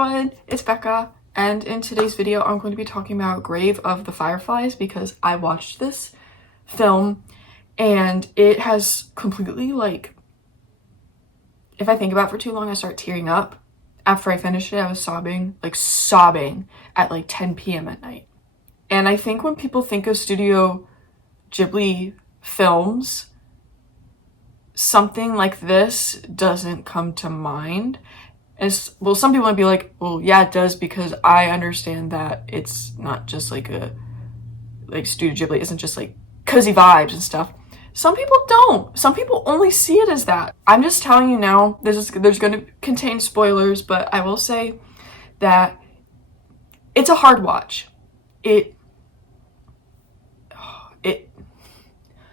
everyone, it's Becca, and in today's video I'm going to be talking about Grave of the Fireflies because I watched this film and it has completely, like, if I think about it for too long I start tearing up. After I finished it I was sobbing at like 10 p.m. at night. And I think when people think of Studio Ghibli films, something like this doesn't come to mind. As well, some people might be like, well, yeah, it does, because I understand that it's not just like Studio Ghibli isn't just like cozy vibes and stuff. Some people don't. Some people only see it as that. I'm just telling you now, there's going to contain spoilers, but I will say that it's a hard watch. It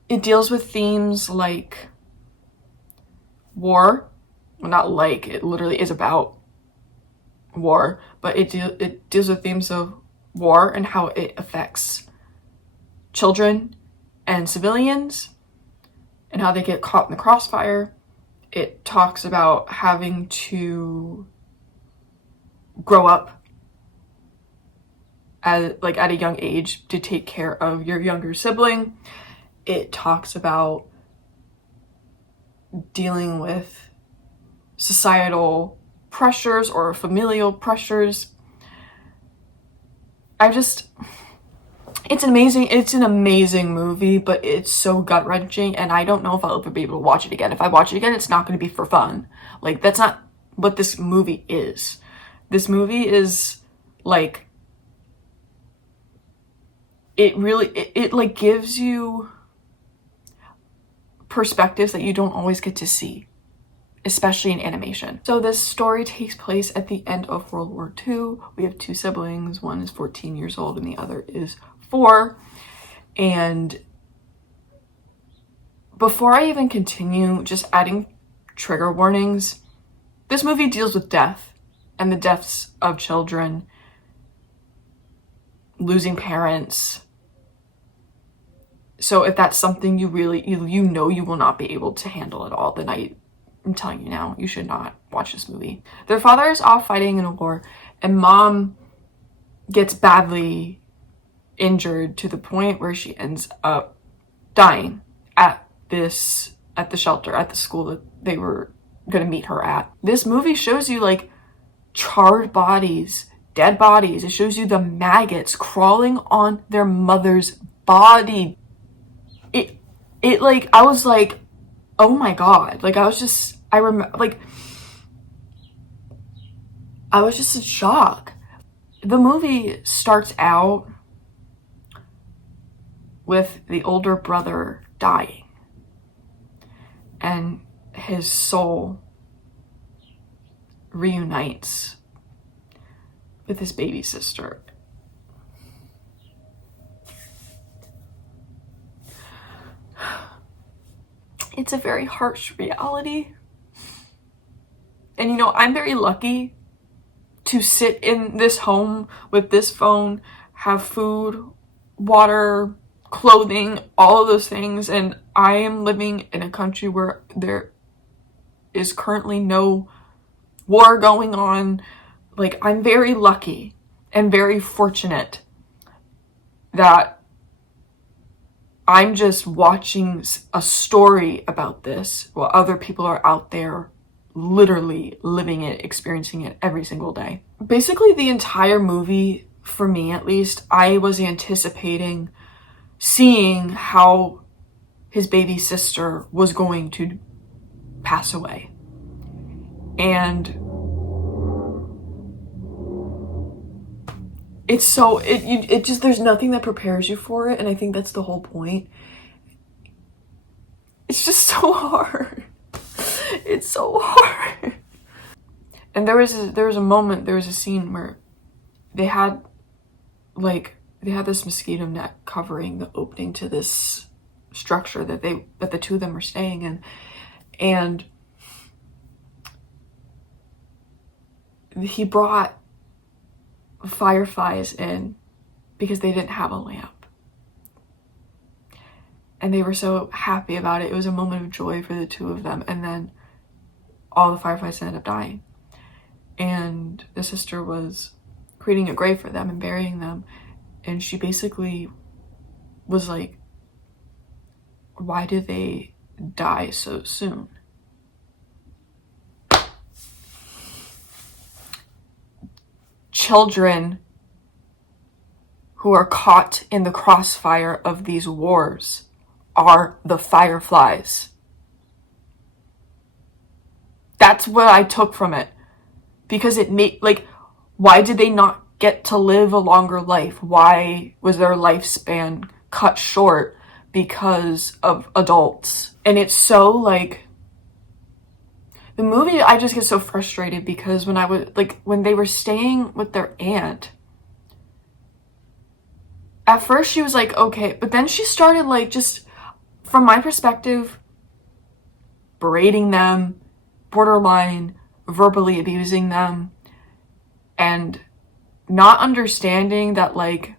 deals with themes like war. Well, not like, it literally is about war, but it deals with themes of war and how it affects children and civilians and how they get caught in the crossfire. It talks about having to grow up at a young age to take care of your younger sibling. It talks about dealing with societal pressures or familial pressures. It's an amazing movie, but it's so gut-wrenching, and I don't know if I'll ever be able to watch it again. If I watch it again, it's not going to be for fun. Like, that's not what this movie is. This movie is like, it like gives you perspectives that you don't always get to see, especially in animation. So this story takes place at the end of World War II. We have two siblings. One is 14 years old and the other is 4. And before I even continue, just adding trigger warnings, this movie deals with death and the deaths of children, losing parents. So if that's something you really, you know you will not be able to handle at all, then I'm telling you now, you should not watch this movie. Their father is off fighting in a war, and mom gets badly injured to the point where she ends up dying at the shelter, at the school that they were gonna meet her at. This movie shows you like charred bodies, dead bodies. It shows you the maggots crawling on their mother's body. It like, I was like, oh my god. Like, I was just in shock. The movie starts out with the older brother dying and his soul reunites with his baby sister. It's a very harsh reality. And you know, I'm very lucky to sit in this home with this phone, have food, water, clothing, all of those things. And I am living in a country where there is currently no war going on. Like, I'm very lucky and very fortunate that I'm just watching a story about this while other people are out there literally living it, experiencing it every single day. Basically, the entire movie, for me at least, I was anticipating seeing how his baby sister was going to pass away. And it just, there's nothing that prepares you for it, and I think that's the whole point. It's just so hard. It's so hard. And there was a scene where they had this mosquito net covering the opening to this structure that the two of them were staying in, and he brought fireflies in because they didn't have a lamp, and they were so happy about it. It was a moment of joy for the two of them, and then all the fireflies ended up dying. and the sister was creating a grave for them and burying them, and she basically was like, why did they die so soon? Children who are caught in the crossfire of these wars are the fireflies. That's what I took from it. Because it made, like, why did they not get to live a longer life? Why was their lifespan cut short because of adults? And it's so, like, the movie, I just get so frustrated because when I was, like, when they were staying with their aunt, at first she was like, okay, but then she started, like, just, from my perspective, berating them, borderline verbally abusing them, and not understanding that, like,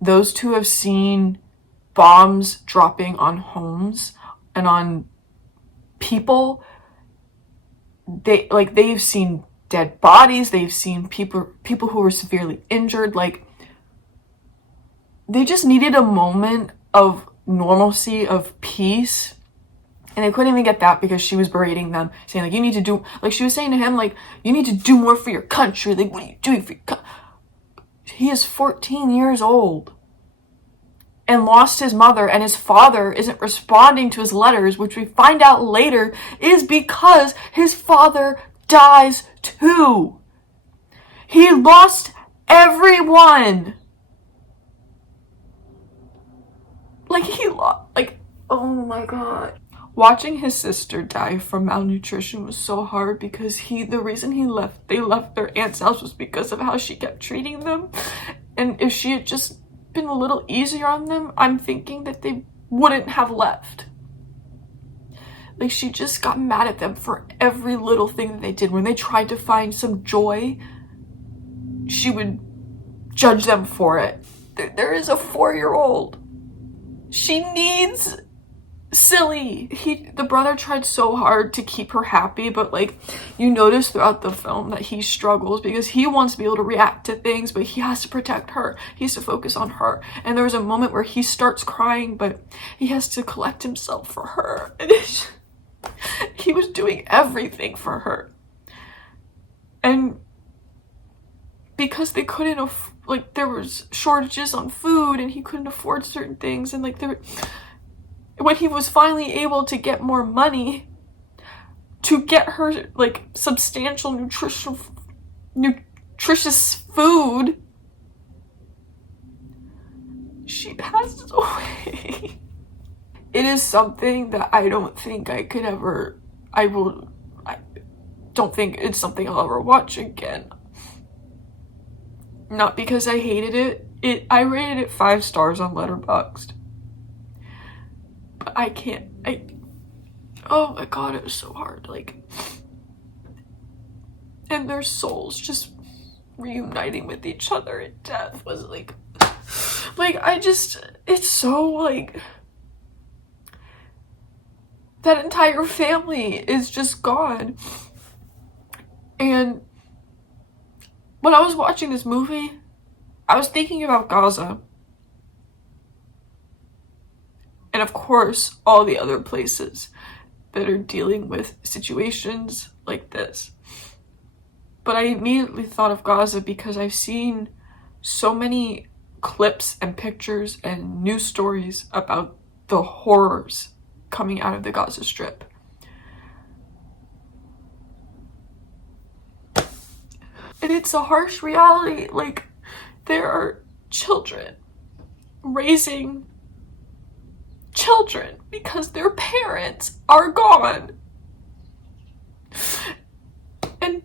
those two have seen bombs dropping on homes and on people. They've seen dead bodies, they've seen people who were severely injured. Like, they just needed a moment of normalcy, of peace. And they couldn't even get that because she was berating them, saying, like, you need to do, like, she was saying to him, like, you need to do more for your country. Like, what are you doing for your country? He is 14 years old and lost his mother, and his father isn't responding to his letters, which we find out later is because his father dies too. He lost everyone. Like, oh my God. Watching his sister die from malnutrition was so hard because the reason they left their aunt's house was because of how she kept treating them. And if she had just been a little easier on them, I'm thinking that they wouldn't have left. Like, she just got mad at them for every little thing that they did. When they tried to find some joy, she would judge them for it. There is a 4-year-old. She needs silly. The brother tried so hard to keep her happy, but, like, you notice throughout the film that he struggles because he wants to be able to react to things, but he has to protect her. He has to focus on her. And there was a moment where he starts crying, but he has to collect himself for her. And he was doing everything for her. And because they couldn't there was shortages on food and he couldn't afford certain things, and, like, when he was finally able to get more money to get her, like, substantial nutritious food, she passes away. It is something that I don't think I don't think it's something I'll ever watch again. Not because I hated it. I rated it 5 stars on Letterboxd. I can't, oh my God, it was so hard, like, and their souls just reuniting with each other in death was, like, it's so, like, that entire family is just gone. And when I was watching this movie, I was thinking about Gaza. And of course, all the other places that are dealing with situations like this. But I immediately thought of Gaza because I've seen so many clips and pictures and news stories about the horrors coming out of the Gaza Strip. And it's a harsh reality. Like, there are children raising children because their parents are gone and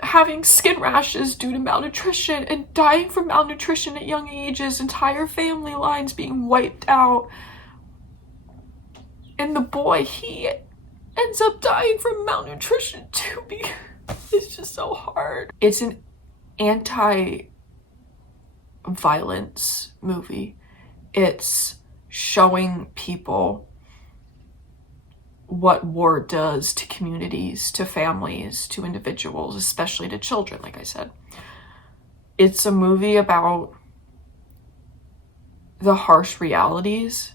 having skin rashes due to malnutrition and dying from malnutrition at young ages, entire family lines being wiped out. And the boy, he ends up dying from malnutrition too, because it's just so hard. It's an anti-violence movie. It's showing people what war does to communities, to families, to individuals, especially to children, like I said. It's a movie about the harsh realities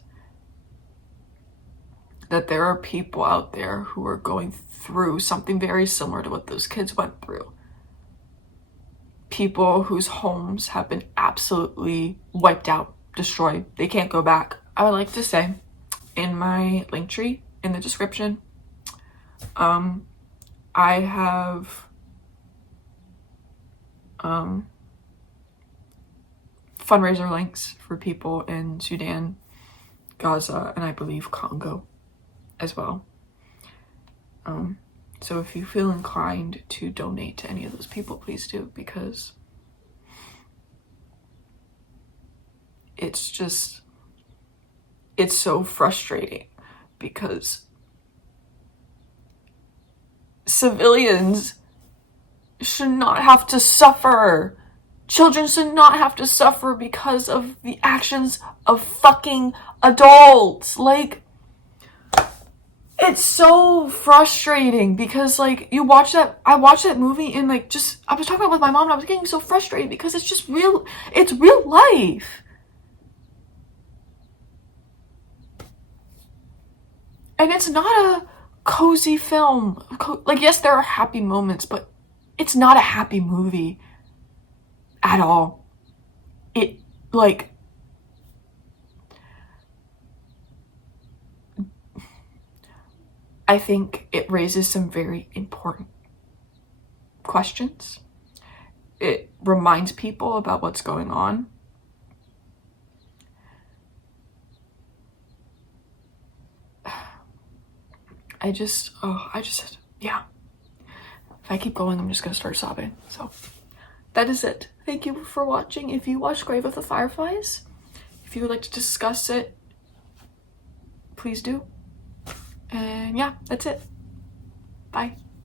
that there are people out there who are going through something very similar to what those kids went through. People whose homes have been absolutely wiped out, destroyed. They can't go back. I would like to say in my link tree in the description, I have fundraiser links for people in Sudan, Gaza, and I believe Congo as well. So if you feel inclined to donate to any of those people, please do, because it's so frustrating, because civilians should not have to suffer. Children should not have to suffer because of the actions of fucking adults. Like, it's so frustrating, because like I watched that movie and like I was talking with my mom and I was getting so frustrated because it's real life. And it's not a cozy film. Like, yes, there are happy moments, but it's not a happy movie at all. It, like, I think it raises some very important questions. It reminds people about what's going on. Yeah. If I keep going, I'm just gonna start sobbing. So that is it. Thank you for watching. If you watched Grave of the Fireflies, if you would like to discuss it, please do. And yeah, that's it. Bye.